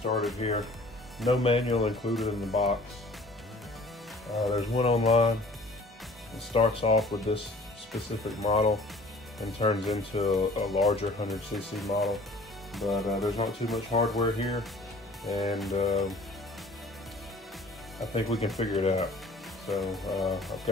started here. No manual included in the box. There's one online. It starts off with this specific model and turns into a larger 100cc model. But there's not too much hardware here, and I think we can figure it out. So I've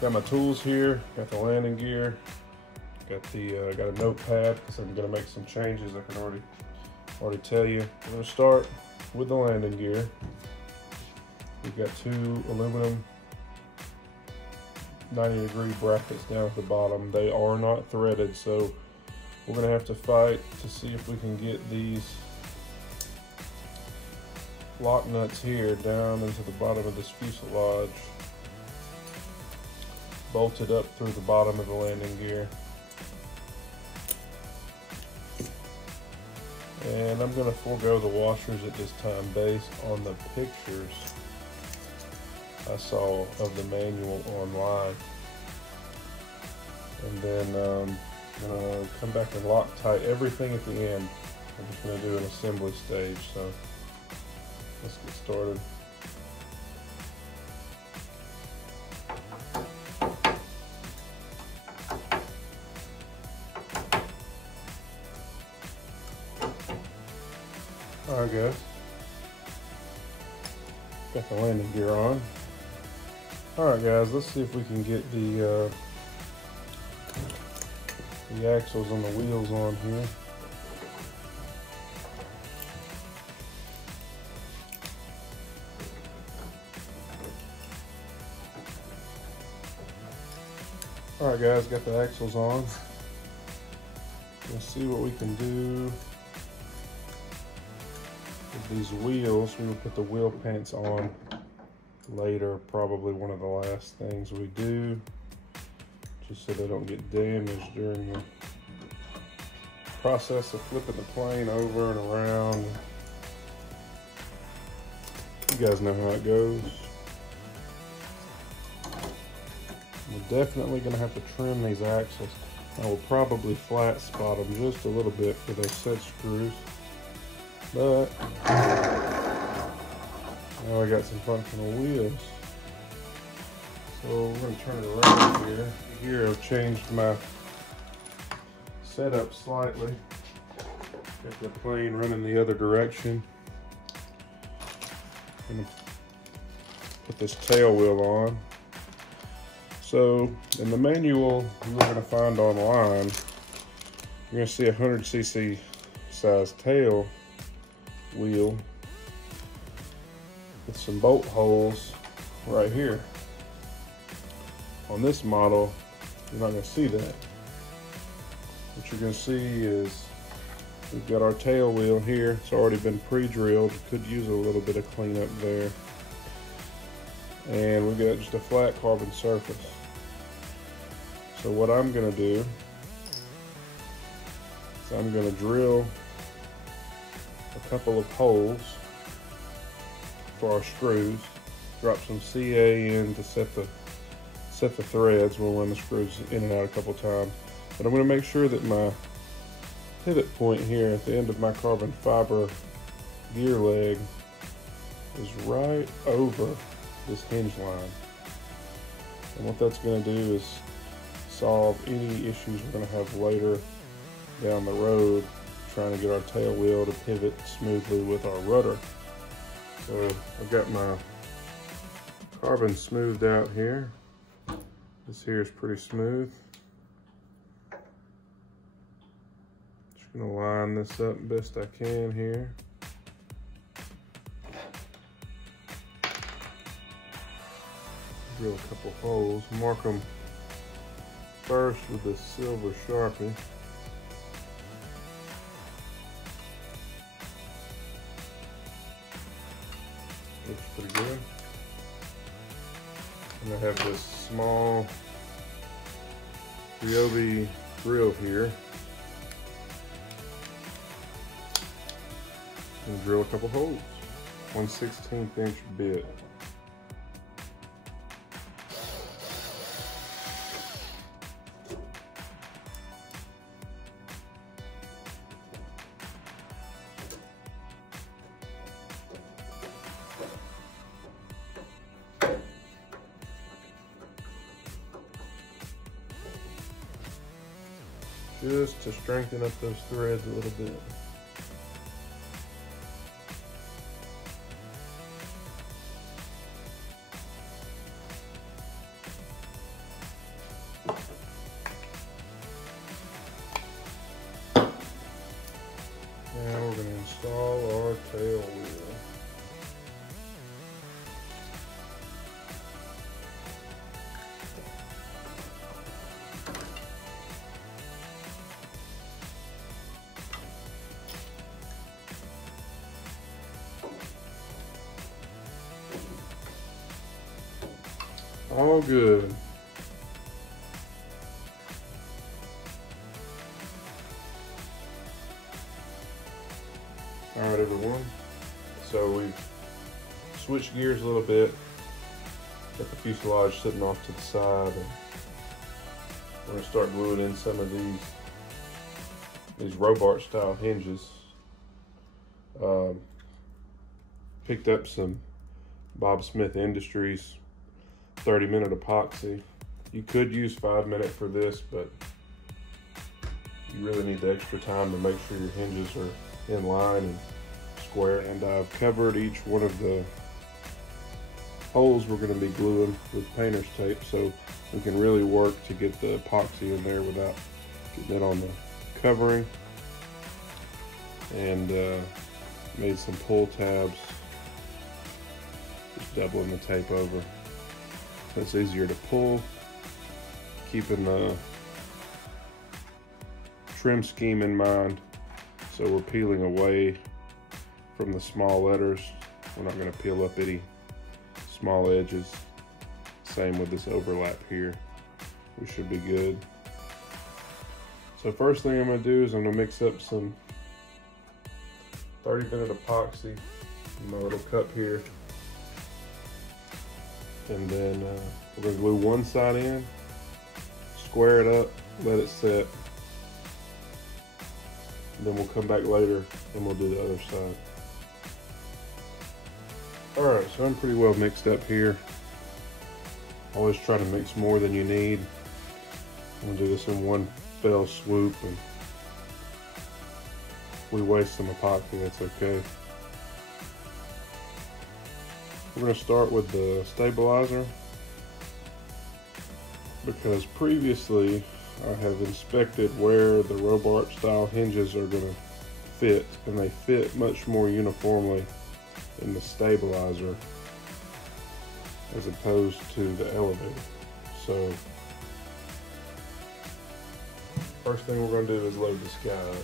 got my tools here, got the landing gear, got a notepad because I'm gonna make some changes. I can already tell you. I'm gonna start with the landing gear. We've got two aluminum 90-degree brackets down at the bottom. They are not threaded, so we're gonna have to fight to see if we can get these lock nuts here down into the bottom of this fuselage, bolted up through the bottom of the landing gear. And I'm gonna forego the washers at this time based on the pictures I saw of the manual online. And then I'm gonna come back and Loctite everything at the end. I'm just gonna do an assembly stage, so let's get started. Alright guys, got the landing gear on. Alright guys, let's see if we can get the axles and the wheels on here. Alright guys, got the axles on. Let's see what we can do with these wheels. We will put the wheel pants on later, probably one of the last things we do, just so they don't get damaged during the process of flipping the plane over and around. You guys know how it goes. We're definitely going to have to trim these axles. I will probably flat spot them just a little bit for those set screws, but now I got some functional wheels. So we're going to turn it around here. Here I've changed my setup slightly. Got the plane running the other direction. I'm going to put this tail wheel on. So in the manual you're going to find online, you're going to see a 100cc size tail wheel with some bolt holes right here. On this model, you're not going to see that. What you're going to see is we've got our tail wheel here. It's already been pre-drilled. Could use a little bit of cleanup there. And we've got just a flat carbon surface. So what I'm going to do is I'm going to drill a couple of holes for our screws, drop some CA in to set the threads. We'll run the screws in and out a couple times. But I'm going to make sure that my pivot point here at the end of my carbon fiber gear leg is right over this hinge line. And what that's going to do is solve any issues we're going to have later down the road trying to get our tail wheel to pivot smoothly with our rudder. So I've got my carbon smoothed out here. This here is pretty smooth. Just gonna line this up best I can here. Drill a couple holes, mark them first with this silver Sharpie. Looks pretty good. And I have this small Ryobi drill here. And drill a couple holes. 1/16 inch bit. just to strengthen up those threads a little bit. Now we're going to install our tail wheel. All good. All right, everyone. So we've switched gears a little bit. Got the fuselage sitting off to the side, and we're gonna start gluing in some of these Robart style hinges. Picked up some Bob Smith Industries 30-minute epoxy. You could use 5-minute for this, but you really need the extra time to make sure your hinges are in line and square. And I've covered each one of the holes we're going to be gluing with painter's tape, so we can really work to get the epoxy in there without getting it on the covering. And made some pull tabs, just doubling the tape over. It's easier to pull, keeping the trim scheme in mind. So we're peeling away from the small letters. We're not going to peel up any small edges. Same with this overlap here. We should be good. So first thing I'm going to do is I'm going to mix up some 30-minute epoxy in my little cup here. And then we're going to glue one side in, square it up, let it set. And then we'll come back later and we'll do the other side. Alright, so I'm pretty well mixed up here. Always try to mix more than you need. I'm going to do this in one fell swoop, and if we waste some epoxy, that's okay. We're going to start with the stabilizer, because previously I have inspected where the Robart style hinges are going to fit, and they fit much more uniformly in the stabilizer as opposed to the elevator. So first thing we're going to do is load this guy up.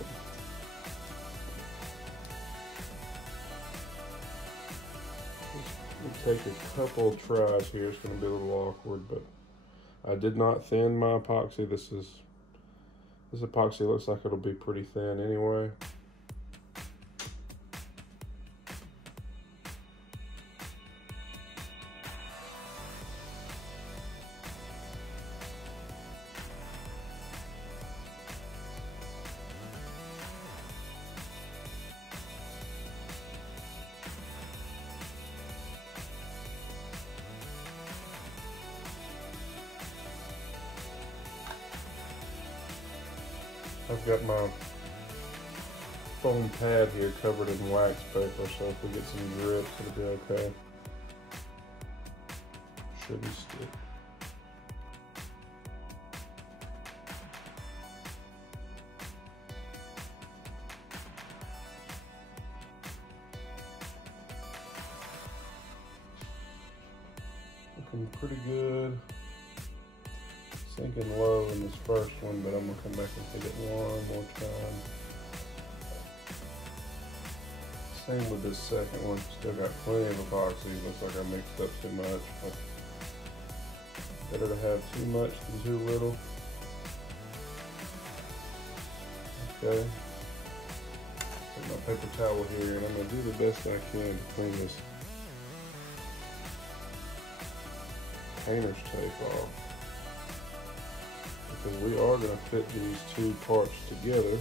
Take a couple tries here. It's going to be a little awkward, but I did not thin my epoxy. This epoxy looks like it'll be pretty thin anyway. I've got my foam pad here covered in wax paper, so if we get some drips, it'll be okay. Shouldn't stick. Looking pretty good. Sinking low in this first one, but I'm gonna come back and take it one more time. Same with this second one. Still got plenty of epoxy. Looks like I mixed up too much, but better to have too much than too little. Okay. Take my paper towel here, and I'm gonna do the best I can to clean this painter's tape off, because we are going to fit these two parts together.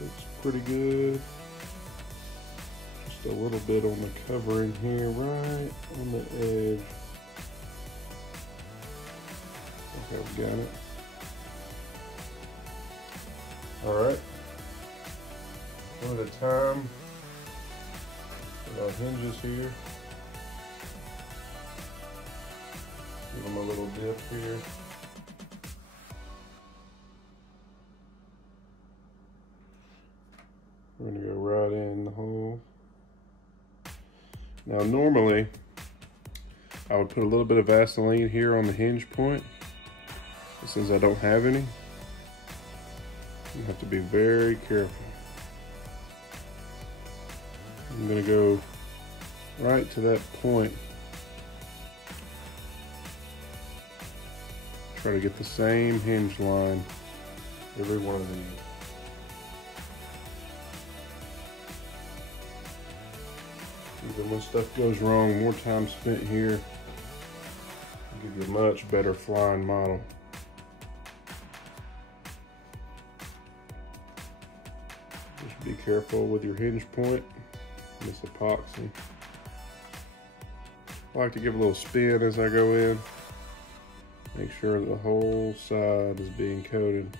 Looks pretty good. Just a little bit on the covering here, right on the edge. Okay, we got it. Alright. One at a time. With our hinges here. Give them a little dip here. We're going to go right in the hole. Now normally, I would put a little bit of Vaseline here on the hinge point. But since I don't have any, you have to be very careful. I'm going to go right to that point. Try to get the same hinge line every one of these. Even when stuff goes wrong, more time spent here will give you a much better flying model. Just be careful with your hinge point, this epoxy. I like to give a little spin as I go in. Make sure the whole side is being coated.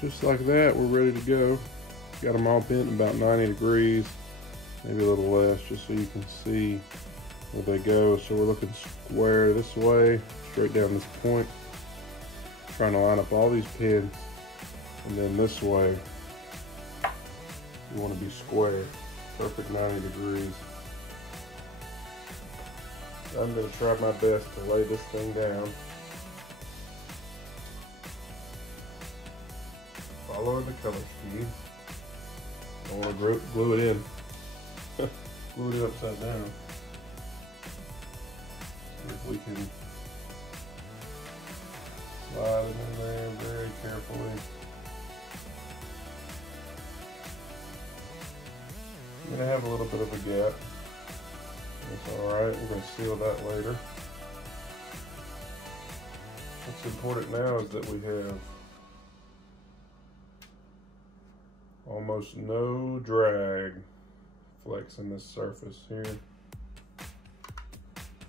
Just like that, we're ready to go. Got them all bent about 90 degrees, maybe a little less, just so you can see where they go. So we're looking square this way, straight down this point. Trying to line up all these pins, and then this way, you want to be square, perfect 90 degrees. I'm going to try my best to lay this thing down. Following the color scheme. I want to glue it in. Glue it upside down. See if we can slide it in there very carefully. I'm going to have a little bit of a gap. That's alright, we're going to seal that later. What's important now is that we have almost no drag flexing this surface here.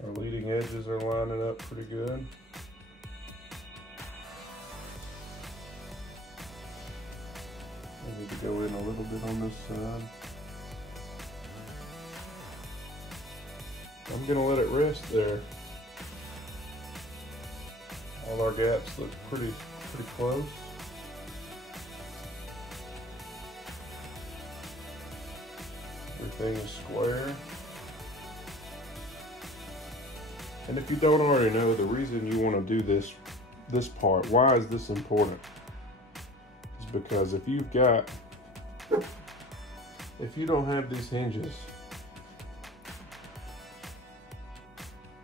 Our leading edges are lining up pretty good. I need to go in a little bit on this side. I'm gonna let it rest there. All our gaps look pretty close. Everything is square. And if you don't already know, the reason you want to do this part, why is this important? Is because if you don't have these hinges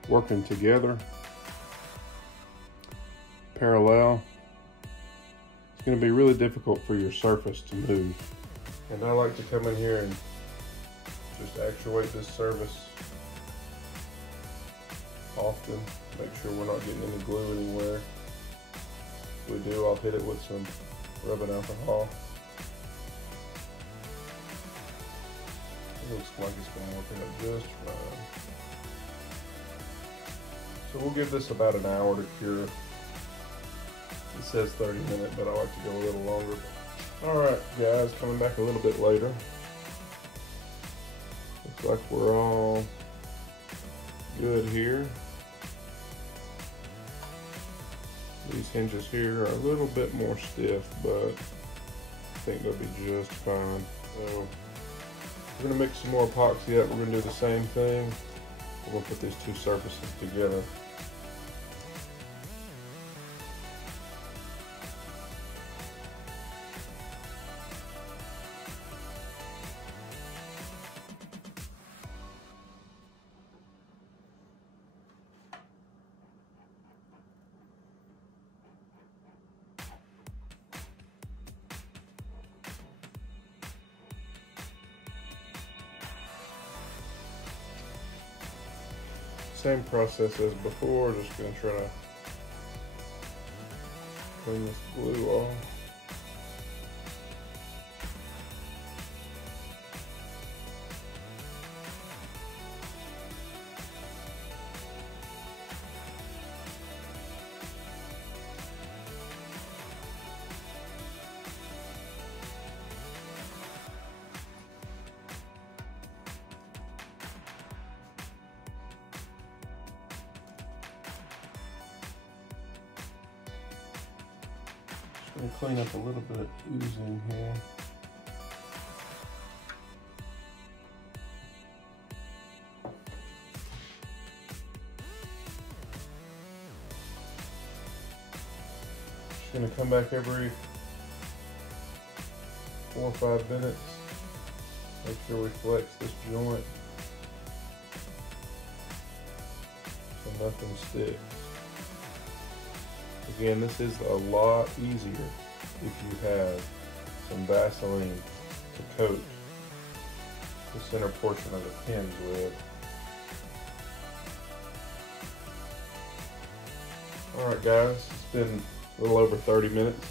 working together, parallel, it's going to be really difficult for your surface to move. And I like to come in here and just actuate this surface often. Make sure we're not getting any glue anywhere. If we do, I'll hit it with some rubbing alcohol. It looks like it's going to work out just fine. So we'll give this about an hour to cure. It says 30 minutes, but I like to go a little longer. Alright guys, coming back a little bit later. Looks like we're all good here. These hinges here are a little bit more stiff, but I think they'll be just fine. So we're going to mix some more epoxy up. We're going to do the same thing. We're going to put these two surfaces together. Same process as before, just going to try to clean this glue off. Let me clean up a little bit of oozing here. Just gonna come back every 4 or 5 minutes. Make sure we flex this joint so nothing sticks. Again, this is a lot easier if you have some Vaseline to coat the center portion of the pins with. Alright guys, it's been a little over 30 minutes.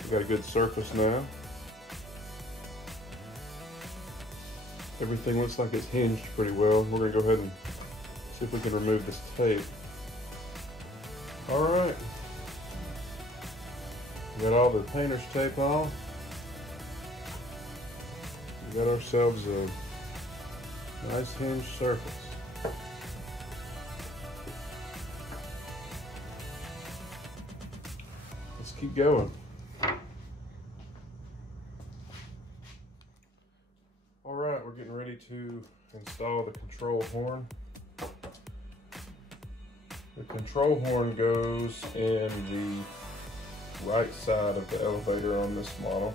We've got a good surface now. Everything looks like it's hinged pretty well. We're going to go ahead and see if we can remove this tape. Alright. We got all the painter's tape off. We got ourselves a nice hinged surface. Let's keep going. Alright, we're getting ready to install the control horn. The control horn goes in the right side of the elevator on this model.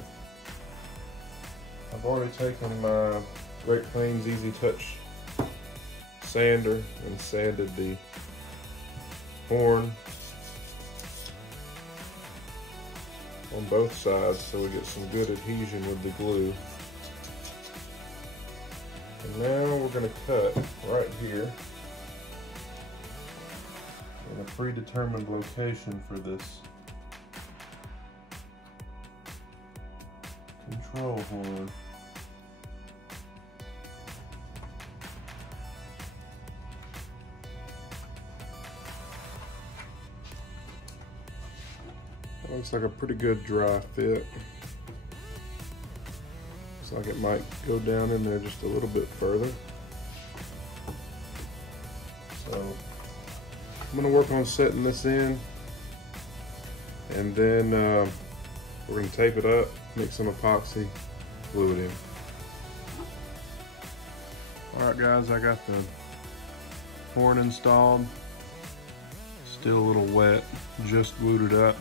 I've already taken my Great Plains Easy Touch sander and sanded the horn on both sides so we get some good adhesion with the glue. And now we're going to cut right here in a predetermined location for this control horn. That looks like a pretty good dry fit. Looks like it might go down in there just a little bit further. So I'm going to work on setting this in, and then we're going to tape it up, mix some epoxy, glue it in. Alright guys, I got the horn installed. Still a little wet, just glued it up.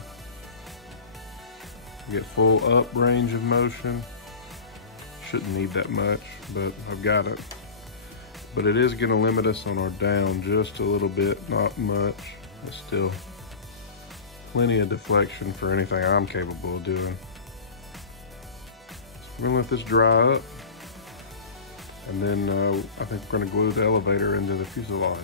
Get full up range of motion. Shouldn't need that much, but I've got it. But it is going to limit us on our down just a little bit, not much. It's still plenty of deflection for anything I'm capable of doing. So we're going to let this dry up, and then I think we're going to glue the elevator into the fuselage.